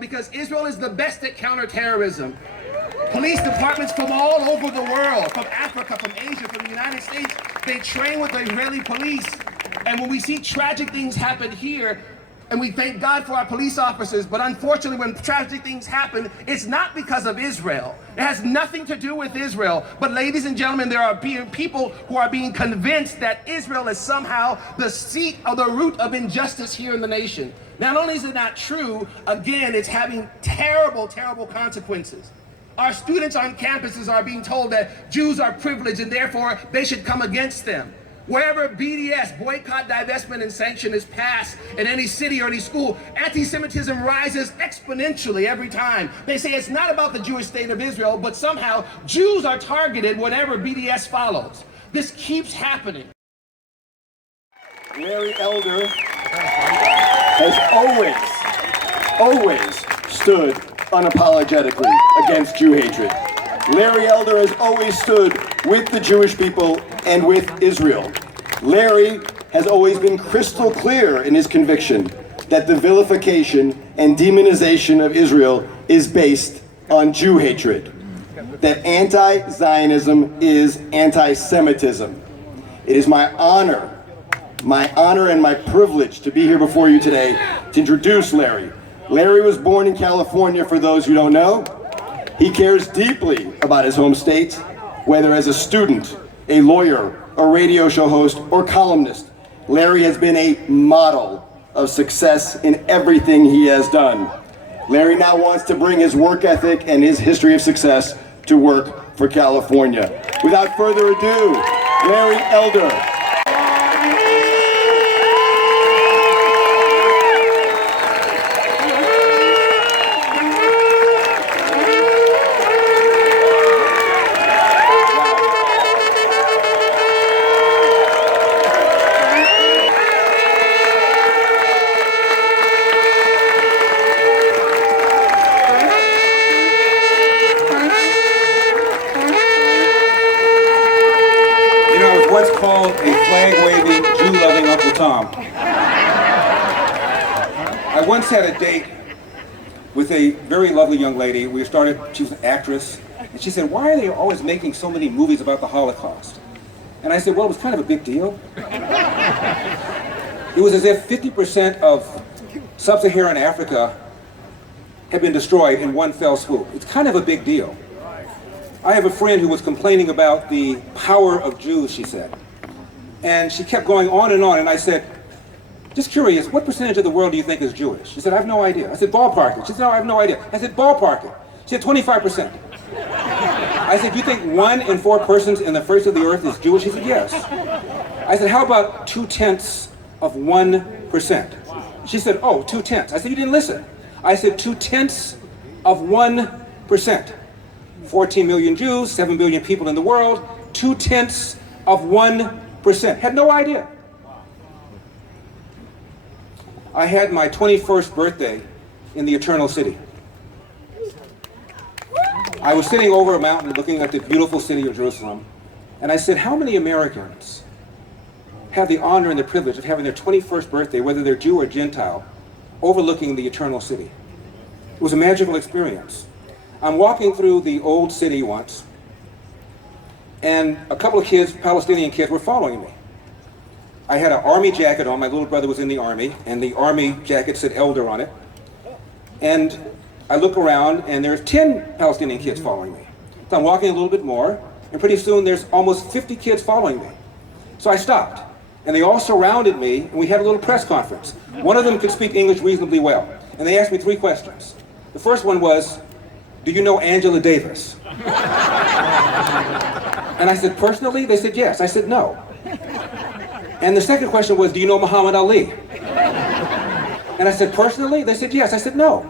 Because Israel is the best at counterterrorism. Police departments from all over the world, from Africa, from Asia, from the United States, they train with the Israeli police. And when we see tragic things happen here, and we thank God for our police officers, but unfortunately when tragic things happen, it's not because of Israel. It has nothing to do with Israel. But ladies and gentlemen, there are people who are being convinced that Israel is somehow the seat or the root of injustice here in the nation. Not only is it not true, again, it's having terrible, terrible consequences. Our students on campuses are being told that Jews are privileged and therefore they should come against them. Wherever BDS, boycott, divestment, and sanction is passed in any city or any school, anti-Semitism rises exponentially every time. They say it's not about the Jewish state of Israel, but somehow Jews are targeted whenever BDS follows. This keeps happening. Larry Elder has always stood unapologetically against Jew hatred. Larry Elder has always stood with the Jewish people and with Israel. Larry has always been crystal clear in his conviction that the vilification and demonization of Israel is based on Jew hatred, that anti-Zionism is anti-Semitism. It is my honor and my privilege to be here before you today to introduce Larry. Larry was born in California, for those who don't know. He cares deeply about his home state, whether as a student, a lawyer, a radio show host, or columnist. Larry has been a model of success in everything he has done. Larry now wants to bring his work ethic and his history of success to work for California. Without further ado, Larry Elder. What's called a flag-waving, Jew-loving Uncle Tom. I once had a date with a very lovely young lady. She was an actress, and she said, "Why are they always making so many movies about the Holocaust?" And I said, "Well, it was kind of a big deal." It was as if 50% of sub-Saharan Africa had been destroyed in one fell swoop. It's kind of a big deal. I have a friend who was complaining about the power of Jews, she said. And she kept going on, and I said, "Just curious, what percentage of the world do you think is Jewish?" She said, "I have no idea." I said, "Ballpark it." She said, "No, I have no idea." I said, "Ballpark it." She said, 25%. I said, "You think 1 in 4 persons in the face of the earth is Jewish?" She said, "Yes." I said, "How about 0.2%? She said, "Oh, 0.2." I said, "You didn't listen." I said, 0.2%. 14 million Jews, 7 billion people in the world, 0.2%. Had no idea. I had my 21st birthday in the Eternal City. I was sitting over a mountain looking at the beautiful city of Jerusalem, and I said, how many Americans have the honor and the privilege of having their 21st birthday, whether they're Jew or Gentile, overlooking the Eternal City? It was a magical experience. I'm walking through the old city once, and a couple of kids, Palestinian kids, were following me. I had an army jacket on. My little brother was in the army, and the army jacket said Elder on it. And I look around, and there's 10 Palestinian kids following me. So I'm walking a little bit more, and pretty soon there's almost 50 kids following me. So I stopped, and they all surrounded me, and we had a little press conference. One of them could speak English reasonably well, and they asked me 3 questions. The first one was, "Do you know Angela Davis?" And I said, "Personally?" They said, "Yes." I said, "No." And the second question was, "Do you know Muhammad Ali?" And I said, "Personally?" They said, "Yes." I said, "No."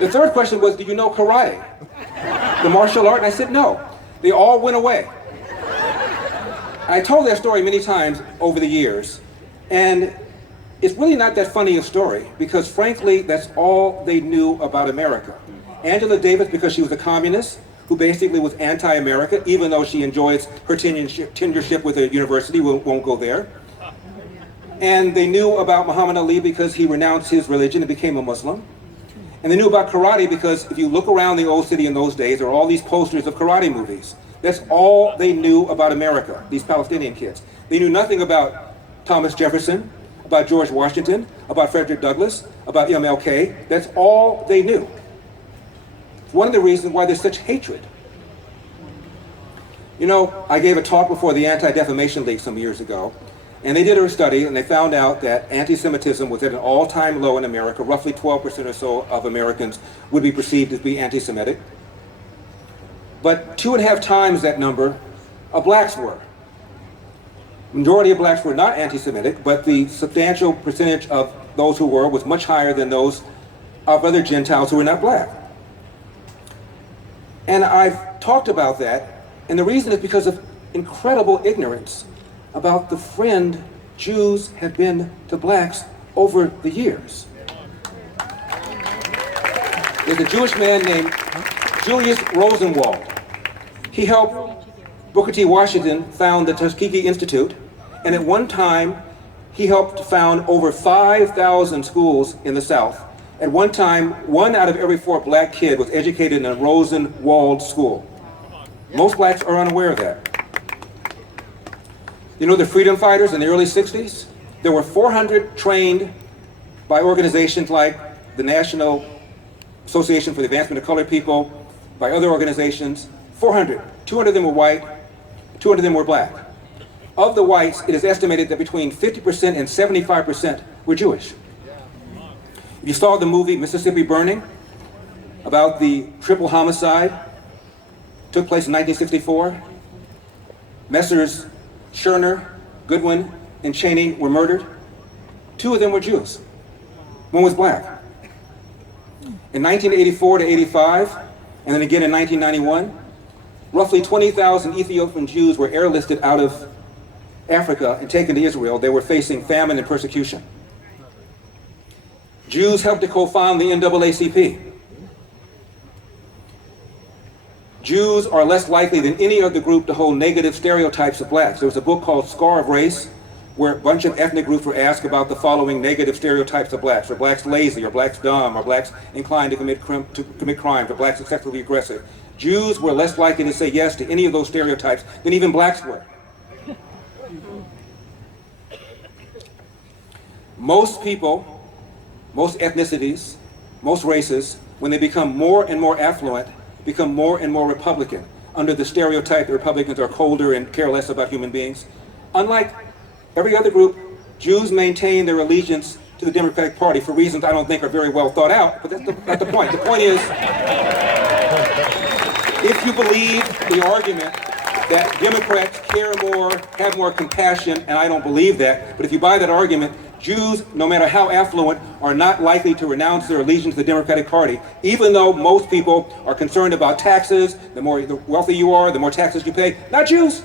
The third question was, "Do you know karate, the martial art?" And I said, "No." They all went away. I told that story many times over the years, and it's really not that funny a story, because frankly, that's all they knew about America. Angela Davis, because she was a communist, who basically was anti-America, even though she enjoys her tenureship with a university, won't go there. And they knew about Muhammad Ali because he renounced his religion and became a Muslim. And they knew about karate because if you look around the old city in those days, there are all these posters of karate movies. That's all they knew about America, these Palestinian kids. They knew nothing about Thomas Jefferson, about George Washington, about Frederick Douglass, about MLK. That's all they knew. It's one of the reasons why there's such hatred. You know, I gave a talk before the Anti-Defamation League some years ago, and they did a study and they found out that anti-Semitism was at an all-time low in America. Roughly 12% or so of Americans would be perceived as being anti-Semitic. But 2.5 times that number of blacks were. Majority of blacks were not anti-Semitic, but the substantial percentage of those who were was much higher than those of other Gentiles who were not black. And I've talked about that, and the reason is because of incredible ignorance about the friend Jews have been to blacks over the years. There's a Jewish man named Julius Rosenwald. He helped Booker T. Washington found the Tuskegee Institute, and at one time he helped found over 5,000 schools in the South. At one time, 1 out of every 4 black kid was educated in a Rosenwald school. Most blacks are unaware of that. You know the freedom fighters in the early 60s? There were 400 trained by organizations like the National Association for the Advancement of Colored People, by other organizations. 400. 200 of them were white, 200 of them were black. Of the whites, it is estimated that between 50% and 75% were Jewish. If you saw the movie Mississippi Burning, about the triple homicide, took place in 1964, Messrs. Scherner, Goodwin, and Cheney were murdered. 2 of them were Jews. 1 was black. In 1984 to 85, and then again in 1991, roughly 20,000 Ethiopian Jews were airlifted out of Africa and taken to Israel. They were facing famine and persecution. Jews helped to co-found the NAACP. Jews are less likely than any other group to hold negative stereotypes of blacks. There was a book called Scar of Race, where a bunch of ethnic groups were asked about the following negative stereotypes of blacks. Are blacks lazy? Are blacks dumb? Are blacks inclined to commit crimes? Are blacks sexually aggressive? Jews were less likely to say yes to any of those stereotypes than even blacks were. Most people, most ethnicities, most races, when they become more and more affluent, become more and more Republican, under the stereotype that Republicans are colder and care less about human beings. Unlike every other group, Jews maintain their allegiance to the Democratic Party for reasons I don't think are very well thought out, but that's the point. The point is, if you believe the argument that Democrats care more, have more compassion, and I don't believe that, but if you buy that argument, Jews, no matter how affluent, are not likely to renounce their allegiance to the Democratic Party, even though most people are concerned about taxes. The wealthy you are, the more taxes you pay. Not Jews.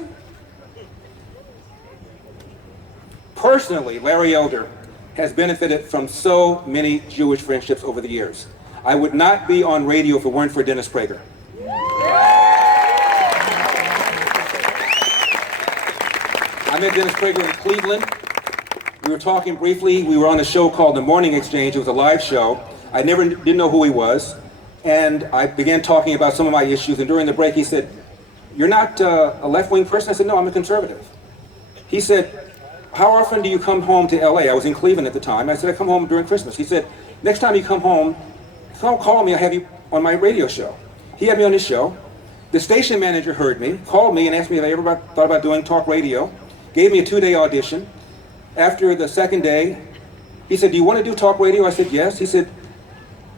Personally, Larry Elder has benefited from so many Jewish friendships over the years. I would not be on radio if it weren't for Dennis Prager. I met Dennis Prager in Cleveland. We were talking briefly. We were on a show called The Morning Exchange. It was a live show. I didn't know who he was. And I began talking about some of my issues. And during the break, he said, "You're not a left-wing person?" I said, "No, I'm a conservative." He said, "How often do you come home to LA?" I was in Cleveland at the time. I said, "I come home during Christmas." He said, "Next time you come home, call me. I'll have you on my radio show." He had me on his show. The station manager heard me, called me and asked me if I ever thought about doing talk radio. Gave me a 2-day audition. After the second day, he said, "Do you want to do talk radio?" I said, "Yes." He said,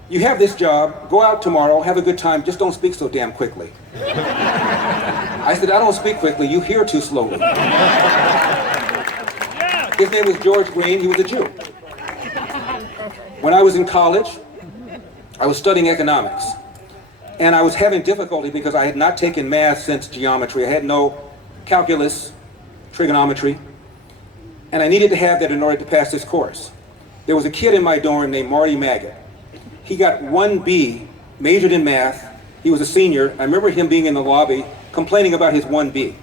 "You have this job. Go out tomorrow. Have a good time. Just don't speak so damn quickly." I said, "I don't speak quickly. You hear too slowly." His name was George Green. He was a Jew. When I was in college, I was studying economics. And I was having difficulty because I had not taken math since geometry. I had no calculus, trigonometry. And I needed to have that in order to pass this course. There was a kid in my dorm named Marty Maggot. He got 1B, majored in math. He was a senior. I remember him being in the lobby complaining about his 1B.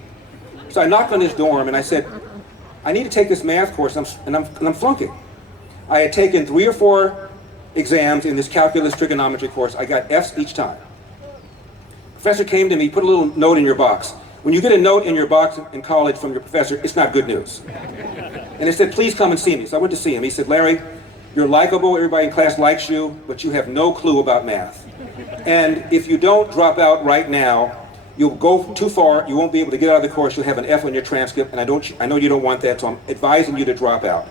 So I knocked on his dorm and I said, I need to take this math course and I'm flunking. I had taken 3 or 4 exams in this calculus trigonometry course. I got F's each time. Professor came to me, put a little note in your box. When you get a note in your box in college from your professor, it's not good news. And it said, please come and see me. So I went to see him. He said, Larry, you're likable, everybody in class likes you, but you have no clue about math. And if you don't drop out right now, you'll go too far, you won't be able to get out of the course, you'll have an F on your transcript, and I know you don't want that, so I'm advising you to drop out.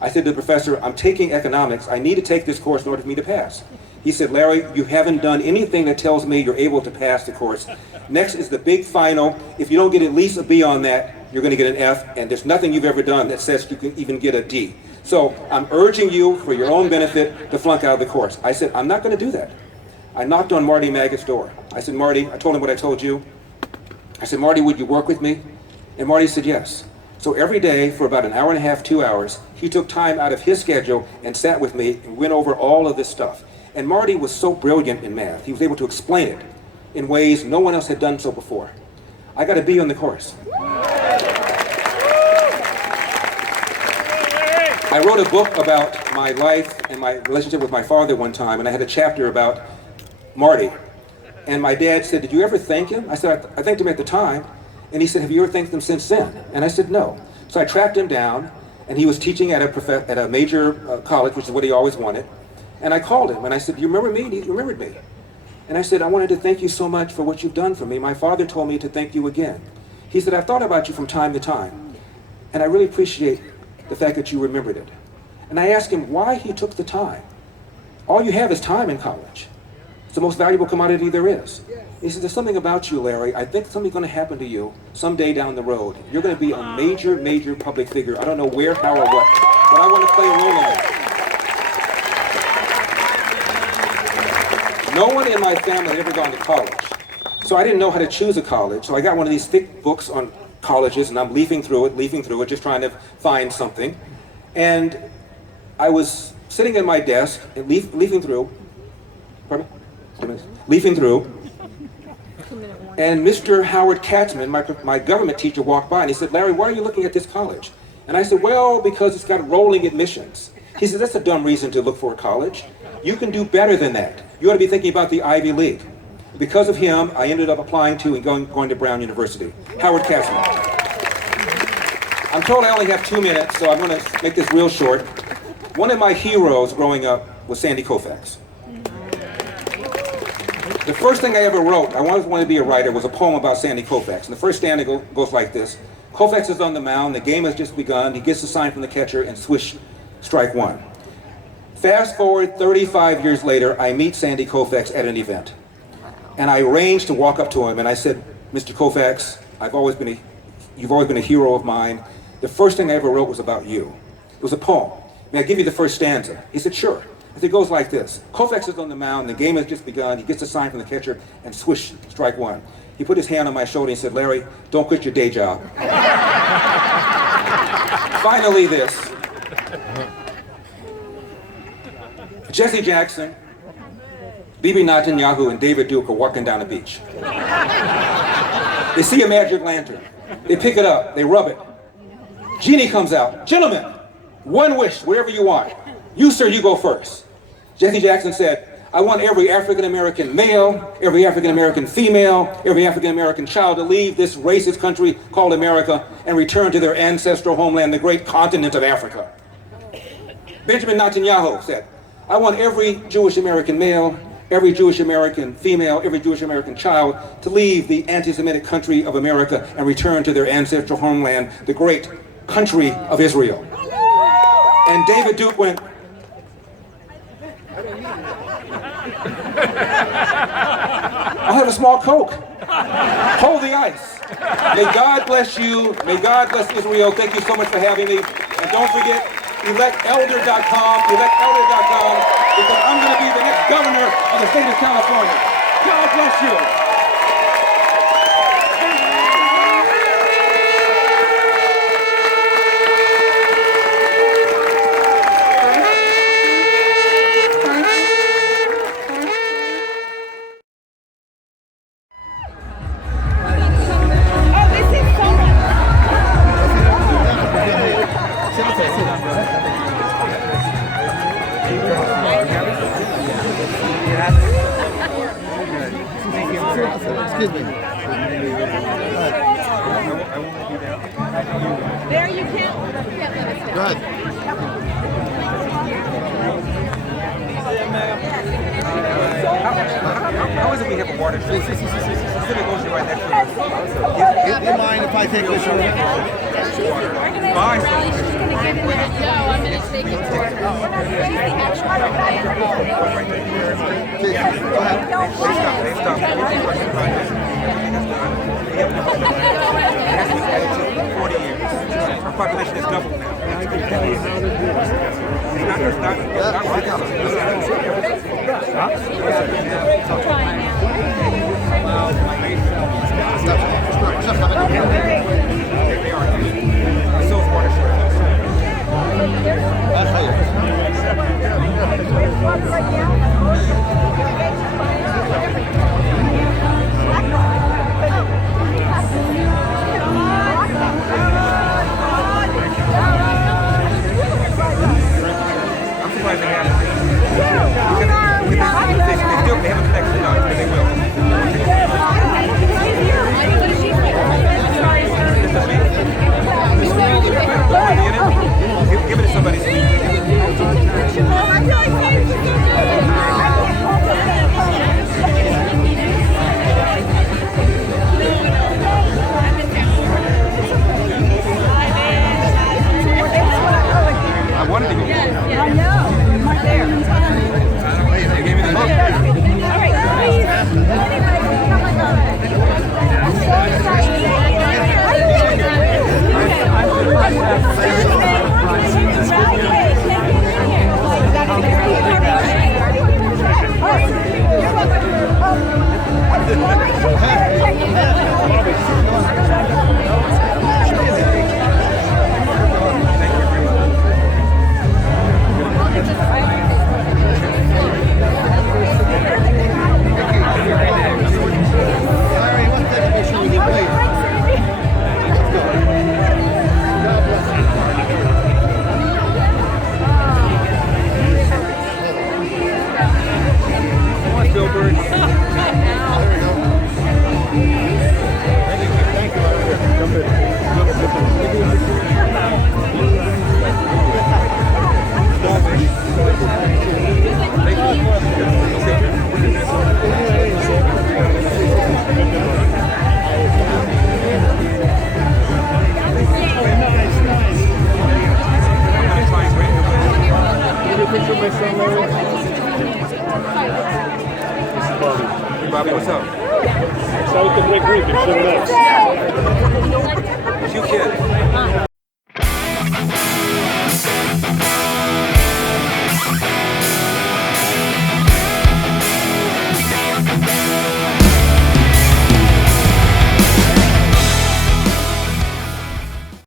I said to the professor, I'm taking economics, I need to take this course in order for me to pass. He said, Larry, you haven't done anything that tells me you're able to pass the course. Next is the big final. If you don't get at least a B on that, you're going to get an F, and there's nothing you've ever done that says you can even get a D. So I'm urging you, for your own benefit, to flunk out of the course. I said, I'm not going to do that. I knocked on Marty Maggot's door. I said, Marty, I told him what I told you. I said, Marty, would you work with me? And Marty said, yes. So every day for about an hour and a half, 2 hours, he took time out of his schedule and sat with me and went over all of this stuff. And Marty was so brilliant in math. He was able to explain it in ways no one else had done so before. I got a B on the course. I wrote a book about my life and my relationship with my father one time, and I had a chapter about Marty. And my dad said, did you ever thank him? I said, I thanked him at the time. And he said, have you ever thanked him since then? And I said, no. So I tracked him down, and he was teaching at a major college, which is what he always wanted. And I called him, and I said, you remember me? And he remembered me. And I said, I wanted to thank you so much for what you've done for me. My father told me to thank you again. He said, I've thought about you from time to time, and I really appreciate the fact that you remembered it. And I asked him why he took the time. All you have is time in college. It's the most valuable commodity there is. He said, there's something about you, Larry. I think something's going to happen to you someday down the road. You're going to be a major, major public figure. I don't know where, how, or what, but I want to play a role in it. No one in my family had ever gone to college. So I didn't know how to choose a college. So I got one of these thick books on colleges, and I'm leafing through it, just trying to find something. And I was sitting at my desk and leafing through, and Mr. Howard Katzman, my government teacher, walked by and he said, Larry, why are you looking at this college? And I said, well, because it's got rolling admissions. He said, that's a dumb reason to look for a college. You can do better than that. You ought to be thinking about the Ivy League. Because of him, I ended up applying to and going to Brown University. Howard Katzman. I'm told I only have 2 minutes, so I'm going to make this real short. One of my heroes growing up was Sandy Koufax. The first thing I ever wrote, I always wanted to be a writer, was a poem about Sandy Koufax. And the first stanza goes like this. Koufax is on the mound, the game has just begun, he gets the sign from the catcher, and swish, strike one. Fast forward 35 years later, I meet Sandy Koufax at an event. And I arranged to walk up to him, and I said, Mr. Koufax, you've always been a hero of mine. The first thing I ever wrote was about you. It was a poem. May I give you the first stanza? He said, sure. It goes like this. Koufax is on the mound, the game has just begun, he gets a sign from the catcher, and swish, strike one. He put his hand on my shoulder and said, Larry, don't quit your day job. Finally this. Jesse Jackson, Bibi Netanyahu, and David Duke are walking down the beach. They see a magic lantern. They pick it up, they rub it. Genie comes out. Gentlemen, one wish, whatever you want. You, sir, you go first. Jesse Jackson said, I want every African-American male, every African-American female, every African-American child to leave this racist country called America and return to their ancestral homeland, the great continent of Africa. Benjamin Netanyahu said, I want every Jewish American male, every Jewish American female, every Jewish American child to leave the anti-Semitic country of America and return to their ancestral homeland, the great country of Israel. And David Duke went, I'll have a small Coke. Hold the ice. May God bless you. May God bless Israel. Thank you so much for having me. And don't forget, electelder.com, because I'm going to be the next governor of the state of California. God bless you. Excuse me. There you can't let us down. Go ahead. How is it we have a water show? This is it goes right next to us. Do you mind if I take this over? Bye. She's going to give it that. No, I'm going to take it for her. She's the actual Go ahead. They stop. It has been added to 40 years. Our population is doubled now. They have a connection now, but they will. Give it to somebody. I wanted to go. I know. Right there. They gave me the book. All right, please. Larry, what's that issue with you, please? Come on, Spielberg. There we go. Thank you. Jump Hey, Bobby, what's up? Excited to break group. It's the next. It's you, kid.